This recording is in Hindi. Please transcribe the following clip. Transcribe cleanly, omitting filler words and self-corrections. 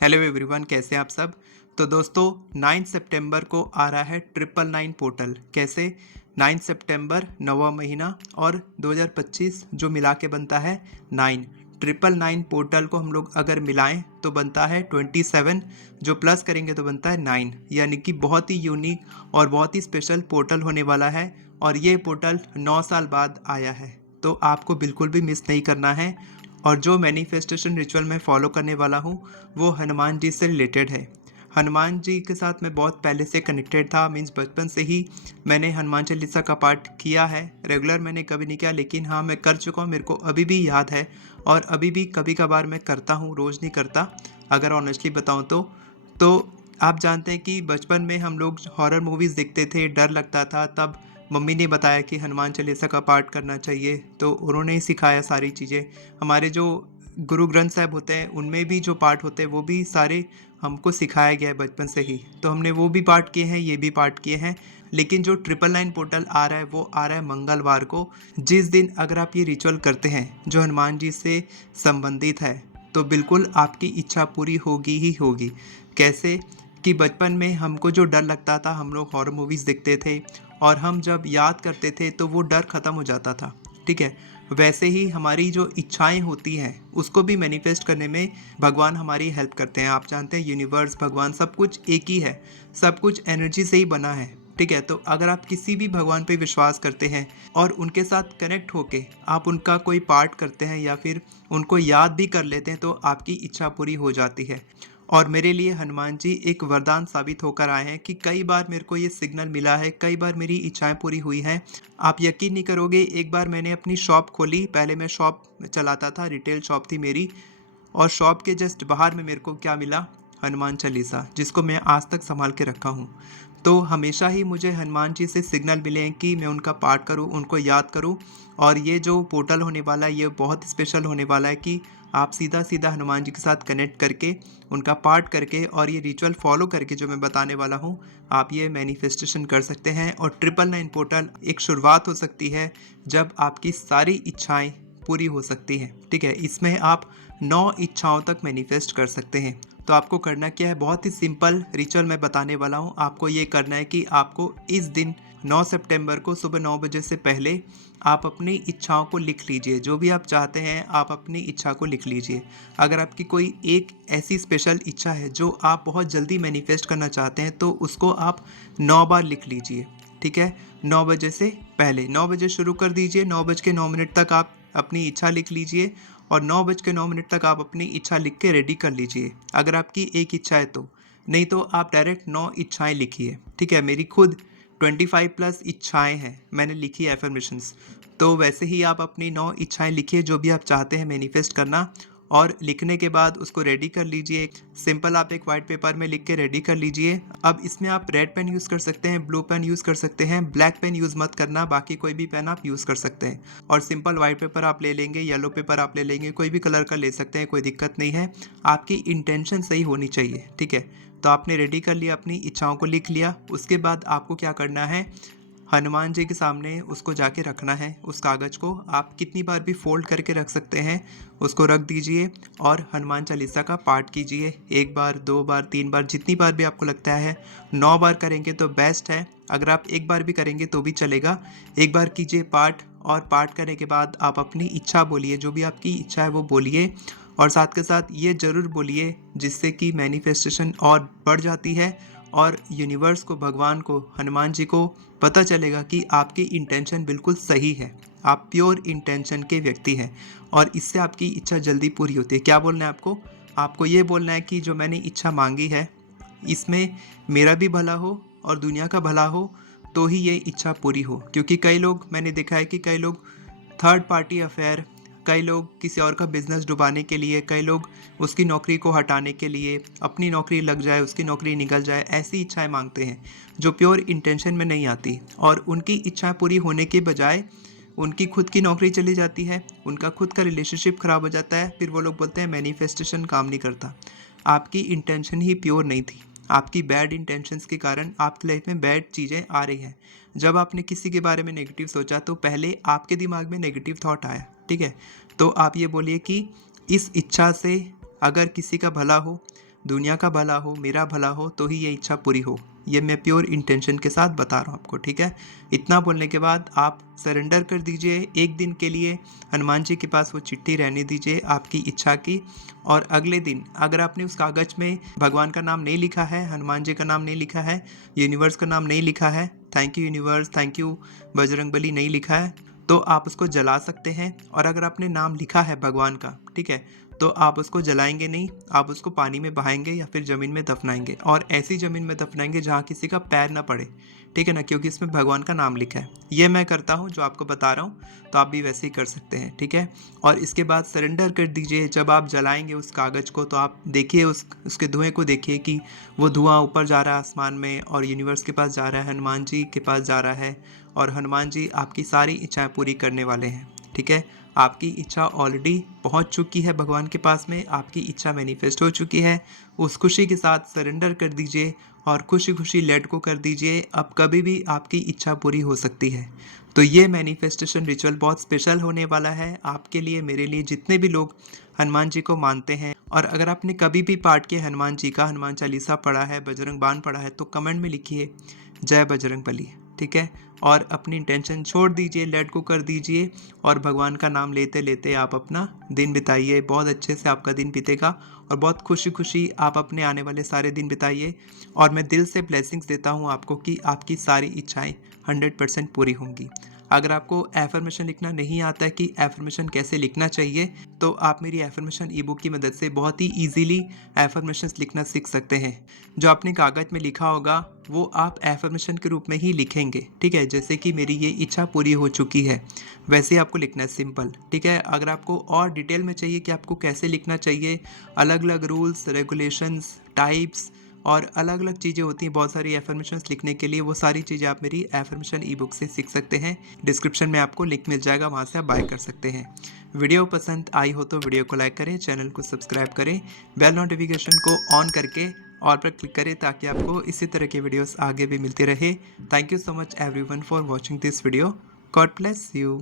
हेलो एवरीवन, कैसे हैं आप सब। तो दोस्तों 9 सितंबर को आ रहा है 999 पोर्टल। कैसे 9 सितंबर 9वां महीना और 2025 जो मिला के बनता है 9 999 पोर्टल को हम लोग अगर मिलाएं तो बनता है 27, जो प्लस करेंगे तो बनता है 9, यानी कि बहुत ही यूनिक और बहुत ही स्पेशल पोर्टल होने वाला है। और ये पोर्टल 9 साल बाद आया है, तो आपको बिल्कुल भी मिस नहीं करना है। और जो मैनिफेस्टेशन रिचुअल मैं फॉलो करने वाला हूँ वो हनुमान जी से रिलेटेड है। हनुमान जी के साथ मैं बहुत पहले से कनेक्टेड था, मीन्स बचपन से ही मैंने हनुमान चालीसा का पाठ किया है। रेगुलर मैंने कभी नहीं किया, लेकिन हाँ मैं कर चुका हूँ, मेरे को अभी भी याद है। और अभी भी कभी कभार मैं करता हूँ, रोज़ नहीं करता अगर ऑनेस्टली बताऊँ तो आप जानते हैं कि बचपन में हम लोग हॉरर मूवीज़ देखते थे, डर लगता था, तब मम्मी ने बताया कि हनुमान चालीसा का पाठ करना चाहिए, तो उन्होंने ही सिखाया सारी चीज़ें। हमारे जो गुरु ग्रंथ साहिब होते हैं उनमें भी जो पाठ होते हैं वो भी सारे हमको सिखाया गया है बचपन से ही, तो हमने वो भी पाठ किए हैं, ये भी पाठ किए हैं। लेकिन जो 999 पोर्टल आ रहा है वो आ रहा है मंगलवार को, जिस दिन अगर आप ये रिचुअल करते हैं जो हनुमान जी से संबंधित है तो बिल्कुल आपकी इच्छा पूरी होगी ही होगी। कैसे कि बचपन में हमको जो डर लगता था, हम लोग हॉरर मूवीज़ देखते थे और हम जब याद करते थे तो वो डर ख़त्म हो जाता था। ठीक है, वैसे ही हमारी जो इच्छाएं होती हैं उसको भी मैनिफेस्ट करने में भगवान हमारी हेल्प करते हैं। आप जानते हैं यूनिवर्स, भगवान सब कुछ एक ही है, सब कुछ एनर्जी से ही बना है। ठीक है, तो अगर आप किसी भी भगवान पे विश्वास करते हैं और उनके साथ कनेक्ट होके आप उनका कोई पार्ट करते हैं या फिर उनको याद भी कर लेते हैं तो आपकी इच्छा पूरी हो जाती है। और मेरे लिए हनुमान जी एक वरदान साबित होकर आए हैं कि कई बार मेरे को ये सिग्नल मिला है, कई बार मेरी इच्छाएं पूरी हुई हैं। आप यकीन नहीं करोगे, एक बार मैंने अपनी शॉप खोली, पहले मैं शॉप चलाता था, रिटेल शॉप थी मेरी, और शॉप के जस्ट बाहर में मेरे को क्या मिला, हनुमान चालीसा, जिसको मैं आज तक संभाल के रखा हूँ। तो हमेशा ही मुझे हनुमान जी से सिग्नल मिले हैं कि मैं उनका पाठ करूँ, उनको याद करूँ। और ये जो पोर्टल होने वाला है ये बहुत स्पेशल होने वाला है कि आप सीधा सीधा हनुमान जी के साथ कनेक्ट करके उनका पाठ करके और ये रिचुअल फॉलो करके जो मैं बताने वाला हूँ आप ये मैनिफेस्टेशन कर सकते हैं। और 999 पोर्टल एक शुरुआत हो सकती है जब आपकी सारी इच्छाएं पूरी हो सकती हैं। ठीक है, इसमें आप 9 इच्छाओं तक मैनिफेस्ट कर सकते हैं। तो आपको करना क्या है, बहुत ही सिंपल रिचुअल मैं बताने वाला हूँ। आपको ये करना है कि आपको इस दिन 9 सितंबर को सुबह 9 बजे से पहले आप अपनी इच्छाओं को लिख लीजिए। जो भी आप चाहते हैं आप अपनी इच्छा को लिख लीजिए। अगर आपकी कोई एक ऐसी स्पेशल इच्छा है जो आप बहुत जल्दी मैनिफेस्ट करना चाहते हैं तो उसको आप 9 बार लिख लीजिए। ठीक है, 9 बजे से पहले 9 बजे शुरू कर दीजिए, 9 बज के 9 मिनट तक आप अपनी इच्छा लिख लीजिए और 9 बज के 9 मिनट तक आप अपनी इच्छा लिख के रेडी कर लीजिए, अगर आपकी एक इच्छा है तो। नहीं तो आप डायरेक्ट 9 इच्छाएं लिखिए। ठीक है, मेरी खुद 25 प्लस इच्छाएं हैं, मैंने लिखी है एफर्मेशंस। तो वैसे ही आप अपनी 9 इच्छाएं लिखिए जो भी आप चाहते हैं मैनिफेस्ट करना, और लिखने के बाद उसको रेडी कर लीजिए। सिंपल आप एक वाइट पेपर में लिख के रेडी कर लीजिए। अब इसमें आप रेड पेन यूज़ कर सकते हैं, ब्लू पेन यूज़ कर सकते हैं, ब्लैक पेन यूज़ मत करना, बाकी कोई भी पेन आप यूज़ कर सकते हैं। और सिंपल वाइट पेपर आप ले लेंगे, येलो पेपर आप ले लेंगे, कोई भी कलर का ले सकते हैं, कोई दिक्कत नहीं है। आपकी इंटेंशन सही होनी चाहिए। ठीक है, तो आपने रेडी कर लिया, अपनी इच्छाओं को लिख लिया। उसके बाद आपको क्या करना है, हनुमान जी के सामने उसको जाके रखना है। उस कागज़ को आप कितनी बार भी फोल्ड करके रख सकते हैं, उसको रख दीजिए और हनुमान चालीसा का पाठ कीजिए। 1 बार, 2 बार, 3 बार, जितनी बार भी आपको लगता है। 9 बार करेंगे तो बेस्ट है, अगर आप 1 बार भी करेंगे तो भी चलेगा। 1 बार कीजिए पाठ, और पाठ करने के बाद आप अपनी इच्छा बोलिए, जो भी आपकी इच्छा है वो बोलिए। और साथ के साथ ये ज़रूर बोलिए जिससे कि मैनिफेस्टेशन और बढ़ जाती है और यूनिवर्स को, भगवान को, हनुमान जी को पता चलेगा कि आपकी इंटेंशन बिल्कुल सही है, आप प्योर इंटेंशन के व्यक्ति हैं और इससे आपकी इच्छा जल्दी पूरी होती है। क्या बोलना है आपको, आपको ये बोलना है कि जो मैंने इच्छा मांगी है इसमें मेरा भी भला हो और दुनिया का भला हो, तो ही ये इच्छा पूरी हो। क्योंकि कई लोग, मैंने देखा है कि कई लोग थर्ड पार्टी अफेयर, कई लोग किसी और का बिजनेस डुबाने के लिए, कई लोग उसकी नौकरी को हटाने के लिए, अपनी नौकरी लग जाए, उसकी नौकरी निकल जाए, ऐसी इच्छाएं मांगते हैं जो प्योर इंटेंशन में नहीं आती। और उनकी इच्छा पूरी होने के बजाय उनकी खुद की नौकरी चली जाती है, उनका खुद का रिलेशनशिप ख़राब हो जाता है, फिर वो लोग बोलते हैं मैनिफेस्टेशन काम नहीं करता। आपकी इंटेंशन ही प्योर नहीं थी, आपकी बैड इंटेंशंस के कारण आपकी लाइफ में बैड चीज़ें आ रही हैं। जब आपने किसी के बारे में नेगेटिव सोचा तो पहले आपके दिमाग में नेगेटिव थॉट आया। ठीक है, तो आप ये बोलिए कि इस इच्छा से अगर किसी का भला हो, दुनिया का भला हो, मेरा भला हो, तो ही ये इच्छा पूरी हो। ये मैं प्योर इंटेंशन के साथ बता रहा हूँ आपको, ठीक है। इतना बोलने के बाद आप सरेंडर कर दीजिए। एक दिन के लिए हनुमान जी के पास वो चिट्ठी रहने दीजिए आपकी इच्छा की। और अगले दिन अगर आपने उस कागज में भगवान का नाम नहीं लिखा है, हनुमान जी का नाम नहीं लिखा है, यूनिवर्स का नाम नहीं लिखा है, thank you universe, thank you Bajrangbali नहीं लिखा है, तो आप उसको जला सकते हैं। और अगर आपने नाम लिखा है भगवान का, ठीक है, तो आप उसको जलाएंगे नहीं, आप उसको पानी में बहाएंगे या फिर ज़मीन में दफनाएंगे। और ऐसी ज़मीन में दफनाएंगे जहाँ किसी का पैर ना पड़े, ठीक है ना, क्योंकि इसमें भगवान का नाम लिखा है। ये मैं करता हूँ जो आपको बता रहा हूँ, तो आप भी वैसे ही कर सकते हैं, ठीक है। और इसके बाद सरेंडर कर दीजिए। जब आप जलाएंगे उस कागज़ को, तो आप देखिए उसके धुएँ को देखिए कि वो धुआं ऊपर जा रहा है आसमान में, और यूनिवर्स के पास जा रहा है, हनुमान जी के पास जा रहा है। और हनुमान जी आपकी सारी इच्छाएं पूरी करने वाले हैं, ठीक है। आपकी इच्छा ऑलरेडी पहुंच चुकी है भगवान के पास में, आपकी इच्छा मैनिफेस्ट हो चुकी है। उस खुशी के साथ सरेंडर कर दीजिए और खुशी खुशी लेट को कर दीजिए। अब कभी भी आपकी इच्छा पूरी हो सकती है। तो ये मैनिफेस्टेशन रिचुअल बहुत स्पेशल होने वाला है आपके लिए, मेरे लिए, जितने भी लोग हनुमान जी को मानते हैं। और अगर आपने कभी भी पाठ किया हनुमान जी का, हनुमान चालीसा पढ़ा है, बजरंग बाण पढ़ा है, तो कमेंट में लिखिए जय बजरंग बली, ठीक है। और अपनी इंटेंशन छोड़ दीजिए, लेट गो कर दीजिए, और भगवान का नाम लेते लेते आप अपना दिन बिताइए। बहुत अच्छे से आपका दिन बीतेगा और बहुत खुशी खुशी आप अपने आने वाले सारे दिन बिताइए। और मैं दिल से ब्लेसिंग्स देता हूँ आपको कि आपकी सारी इच्छाएं 100% पूरी होंगी। अगर आपको एफर्मेशन लिखना नहीं आता है कि एफर्मेशन कैसे लिखना चाहिए, तो आप मेरी एफर्मेशन ई बुक की मदद से बहुत ही ईजीली एफर्मेशंस लिखना सीख सकते हैं। जो आपने कागज़ में लिखा होगा वो आप एफर्मेशन के रूप में ही लिखेंगे, ठीक है। जैसे कि मेरी ये इच्छा पूरी हो चुकी है, वैसे ही आपको लिखना है, सिंपल, ठीक है। अगर आपको और डिटेल में चाहिए कि आपको कैसे लिखना चाहिए, अलग अलग रूल्स रेगुलेशंस टाइप्स और अलग अलग चीज़ें होती हैं बहुत सारी एफर्मेशंस लिखने के लिए, वो सारी चीज़ें आप मेरी एफर्मेशन ई बुक से सीख सकते हैं। डिस्क्रिप्शन में आपको लिंक मिल जाएगा, वहाँ से आप बाय कर सकते हैं। वीडियो पसंद आई हो तो वीडियो को लाइक करें, चैनल को सब्सक्राइब करें, बेल नोटिफिकेशन को ऑन करके ऑल पर क्लिक करें, ताकि आपको इसी तरह के वीडियोस आगे भी मिलते रहे। Thank you so much everyone for watching this video. God bless you.